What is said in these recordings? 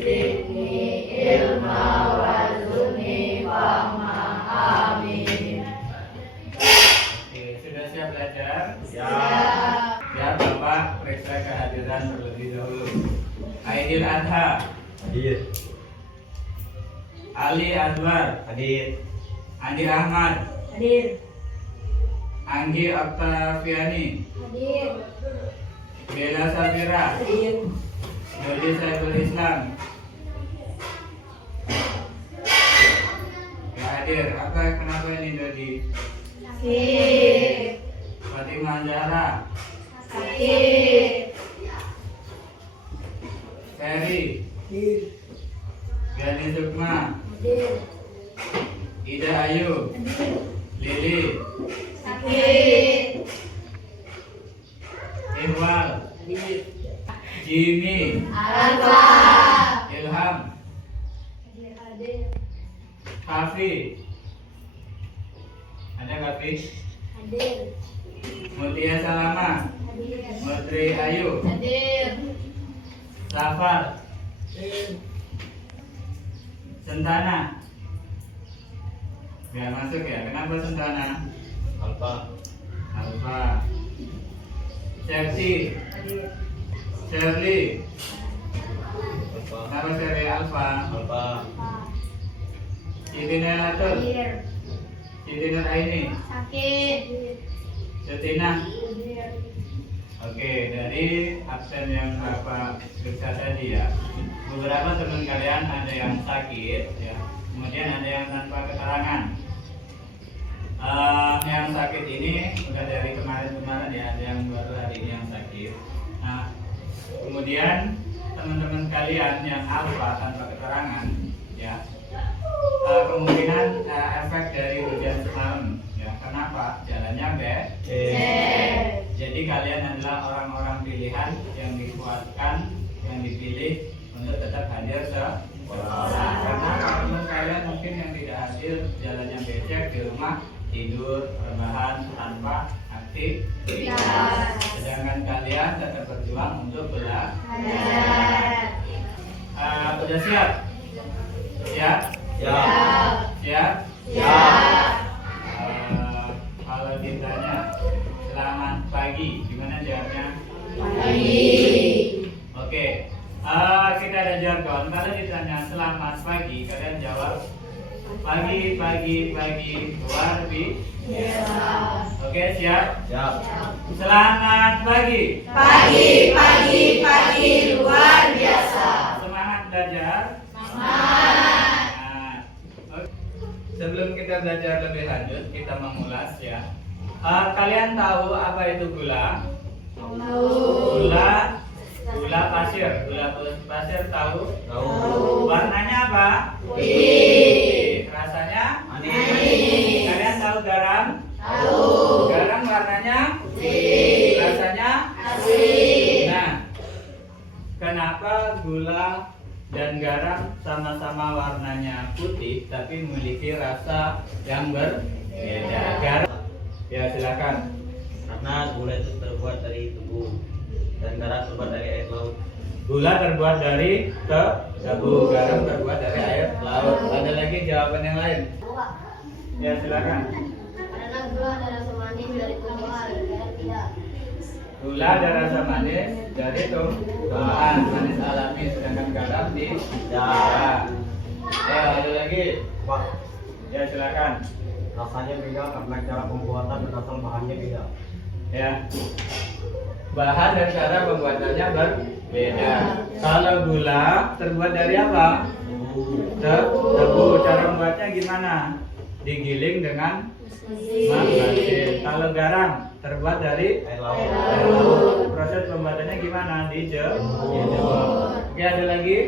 zidni ilma warzuqni fahma. Amin. Oke, sudah siap belajar? Siap. Ya, Bapak periksa kehadiran terlebih dahulu. Aidil Adha. Hadir. Ali Azwar. Hadir. Andi Ahmad. Hadir. Anggi Oktaviani. Hadir. Bella Safira. Hadir. Dodi Saiful Islam. Ya, hadir. Kenapa ini Dodi? Sakit. Fatimah Zahra. Sakit. Ferry. Hadir. Gani Sukma. Hadir. Ida Ayu. Hadir. Lili. Sakit. Iqbal. Hadir. Jimmy. Alfa. Ilham. Hadir. Kafi. Ada Kafi? Hadir. Mutia Salama. Hadir. Mutri Ayu. Hadir. Safar. Sentana. Biar masuk ya. Kenapa Sentana? Alfa. Alfa. Chelsea. Hadir. Shirley. Alfa. Kenapa Shirley Alfa? Alfa. Siti Nelatul. Hadir. Siti Nur Aini. Sakit. Sutina. Hadir. Oke, dari absen yang Bapak periksa tadi ya, beberapa teman kalian ada yang sakit ya, kemudian ada yang tanpa keterangan. Yang sakit ini udah dari kemarin-kemarin ya, ada yang baru hari ini yang sakit. Nah, kemudian teman-teman kalian yang alfa tanpa keterangan ya, kemungkinan efek dari hujan semalam ya. Kenapa? Jalannya jadi kalian adalah orang-orang pilihan yang dikuatkan, yang dipilih untuk tetap hadir sekolah. Karena teman kalian mungkin yang tidak hadir jalannya becek di rumah, tidur, rebahan tanpa aktivitas. Sedangkan kalian tetap berjuang untuk belajar. Udah siap? Siap? Ya. Siap? Siap. Kalau ditanya selamat pagi, gimana jawabnya? Pagi. Oke, kita ada jargon. Kalau ditanya selamat pagi, kalian jawab pagi, luar biasa. Oke, siap? Siap. Selamat pagi. Pagi, luar biasa. Semangat belajar. Semangat. Nah, oke. Sebelum kita belajar lebih lanjut, kita mengulas ya. Kalian tahu apa itu gula? Gula pasir. Gula pasir tahu? Tahu. Warnanya apa? Putih. Rasanya? Manis. Kalian tahu garam? Tahu. Garam warnanya? Putih. Rasanya? Asin. Nah, kenapa gula dan garam sama-sama warnanya putih tapi memiliki rasa yang berbeda? Garam? Ya, silakan. Karena gula itu terbuat dari tebu dan garam terbuat dari air laut. Gula terbuat dari tebu, garam terbuat dari air laut. Ada lagi jawaban yang lain? Ya, silakan. Karena gula ada rasa manis dari tumbuhan, garam tidak. Gula ada rasa manis dari tumbuhan, manis alami, sedangkan garam tidak. Ya, ada lagi? Wah, Ya, silakan. rasanya beda karena cara pembuatan dan asal bahannya beda. Ya, bahan dan cara pembuatannya berbeda. Kalau gula terbuat dari apa? Tebu. Cara membuatnya gimana? Digiling dengan mesin. Kalau garam terbuat dari Air laut. air laut. Proses pembuatannya gimana? Dijemur. Oke, ada lagi?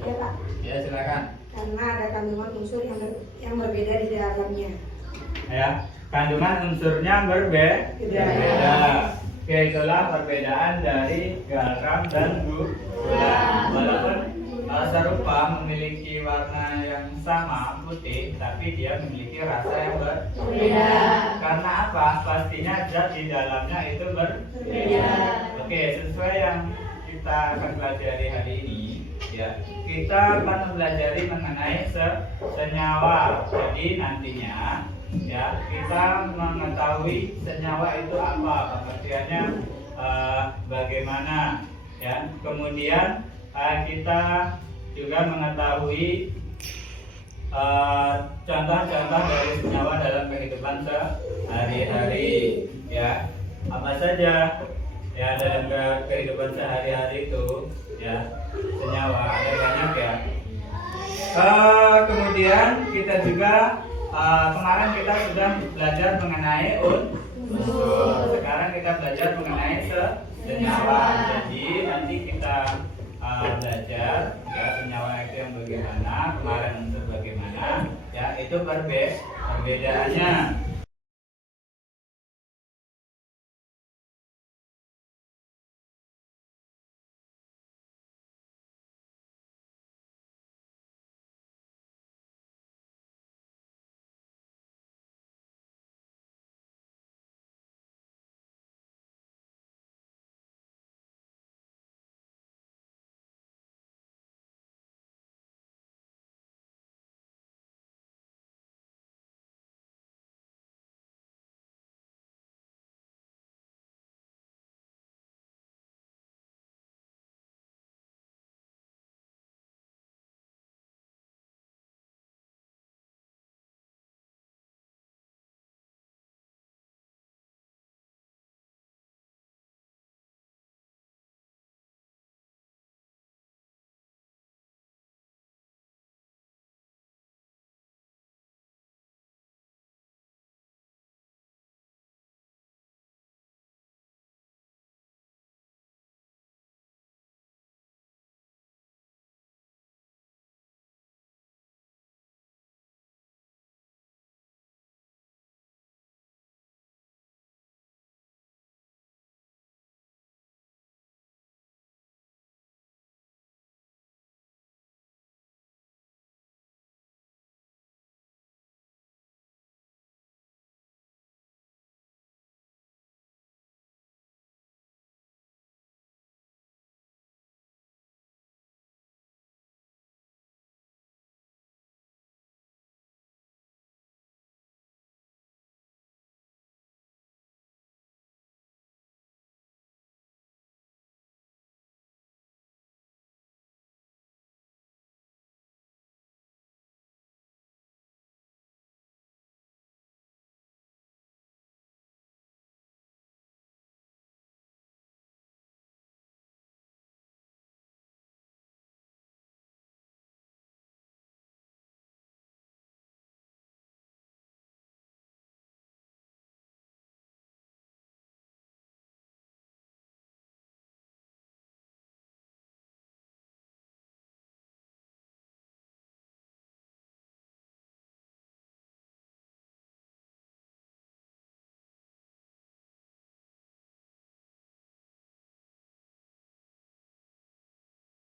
Ya Pak, Ya, silakan. karena ada kandungan unsur yang berbeda di dalamnya. Ya, kandungan unsurnya berbeda. Oke, itulah perbedaan dari garam dan gula. Walaupun serupa memiliki warna yang sama putih, tapi dia memiliki rasa yang berbeda. Karena apa? Pastinya zat di dalamnya itu berbeda. Oke, sesuai yang kita akan pelajari hari ini, ya kita akan mempelajari mengenai senyawa. Jadi nantinya ya kita mengetahui senyawa itu apa, pengertiannya bagaimana ya. Kemudian kita juga mengetahui contoh-contoh dari senyawa dalam kehidupan sehari-hari ya. Apa saja ya dalam kehidupan sehari-hari itu ya senyawa, ada banyak ya. Kemudian kita juga kemarin kita sudah belajar mengenai unsur. Sekarang kita belajar mengenai senyawa. Jadi nanti kita belajar ya senyawa itu yang bagaimana, kemarin unsur bagaimana ya, itu perbedaannya.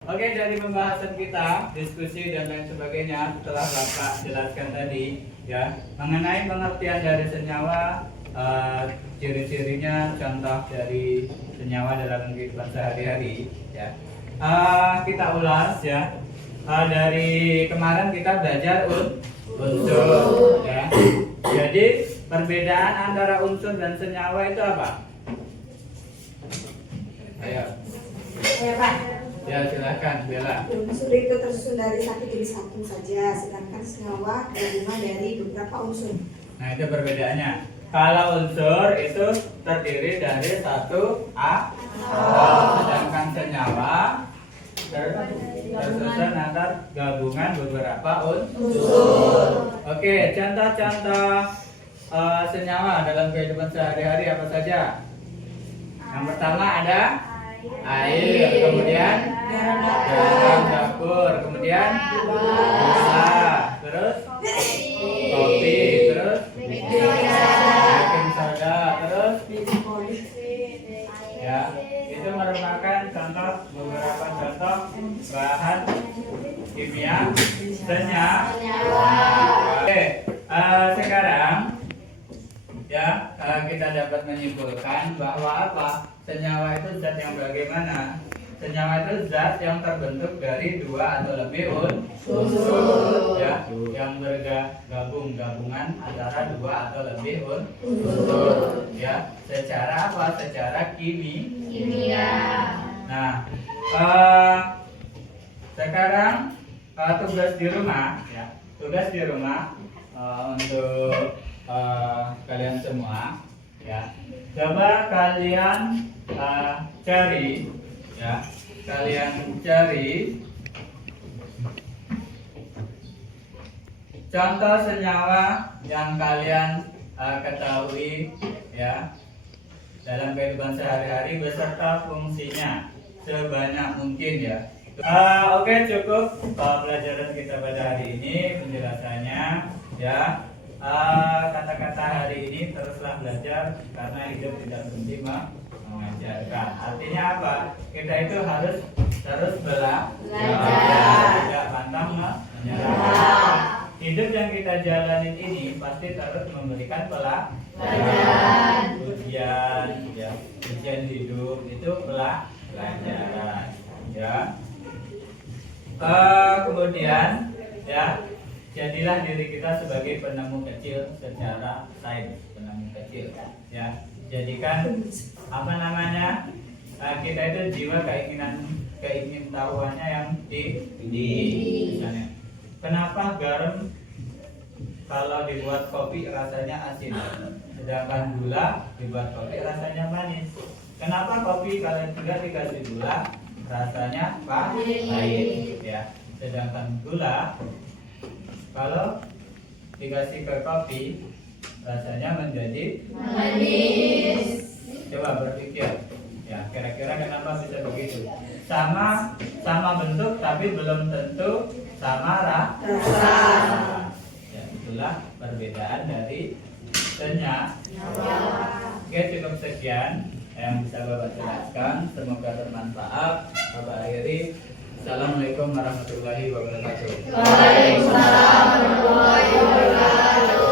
Oke, dari pembahasan kita, diskusi dan lain sebagainya setelah Bapak jelaskan tadi ya mengenai pengertian dari senyawa, ciri-cirinya, contoh dari senyawa dalam kehidupan sehari-hari ya. Kita ulas ya. Dari kemarin kita belajar unsur ya. Jadi perbedaan antara unsur dan senyawa itu apa? Ayo. Ya Pak. Ya silakan Bella. Unsur itu tersusun dari satu jenis atom saja, sedangkan senyawa gabungan dari beberapa unsur. Nah itu perbedaannya. Kalau unsur itu terdiri dari satu atom, sedangkan senyawa tersusun atas gabungan beberapa unsur. Oke, contoh-contoh senyawa dalam kehidupan sehari-hari apa saja? Yang pertama ada air, kemudian garam dapur, kemudian gula, terus kopi, terus baking soda, terus ya itu merupakan contoh, beberapa contoh bahan kimia senyawa. Oke, sekarang ya kita dapat menyimpulkan bahwa apa? Senyawa itu zat yang bagaimana? senyawa itu zat yang terbentuk dari dua atau lebih unsur, ya, yang bergabungan antara dua atau lebih unsur, ya, secara apa? Secara kimia. Nah, sekarang tugas di rumah, ya, tugas di rumah untuk kalian semua, ya. Coba kalian cari, ya, kalian cari contoh senyawa yang kalian ketahui, ya, dalam kehidupan sehari-hari beserta fungsinya sebanyak mungkin, ya. Oke, cukup pelajaran kita pada hari ini, penjelasannya, ya. Kata-kata hari ini teruslah belajar karena hidup tidak berhenti mengajarkan. Artinya apa? Kita itu harus terus belajar, tidak pantang menyerah. Hidup yang kita jalanin ini pasti terus memberikan pelajaran, ujian, ya, ujian hidup itu pelajaran, ya. Kemudian, ya, jadilah diri kita sebagai penemu kecil secara sains, penemu kecil, ya. Jadikan apa namanya, kita itu jiwa keingintahuannya yang tinggi. Misalnya, kenapa garam kalau dibuat kopi rasanya asin, sedangkan gula dibuat kopi rasanya manis? Kenapa kopi kalau tidak dikasih gula rasanya pahit, ya, sedangkan gula kalau dikasih ke kopi rasanya menjadi manis? Coba berpikir, ya, kira-kira kenapa bisa begitu? Sama bentuk tapi belum tentu sama rasa. Ya, itulah perbedaan dari senyawa. Oke, cukup sekian yang bisa Bapak jelaskan. Semoga bermanfaat. Bapak akhiri. Assalamualaikum warahmatullahi wabarakatuh. Waalaikumsalam warahmatullahi wabarakatuh.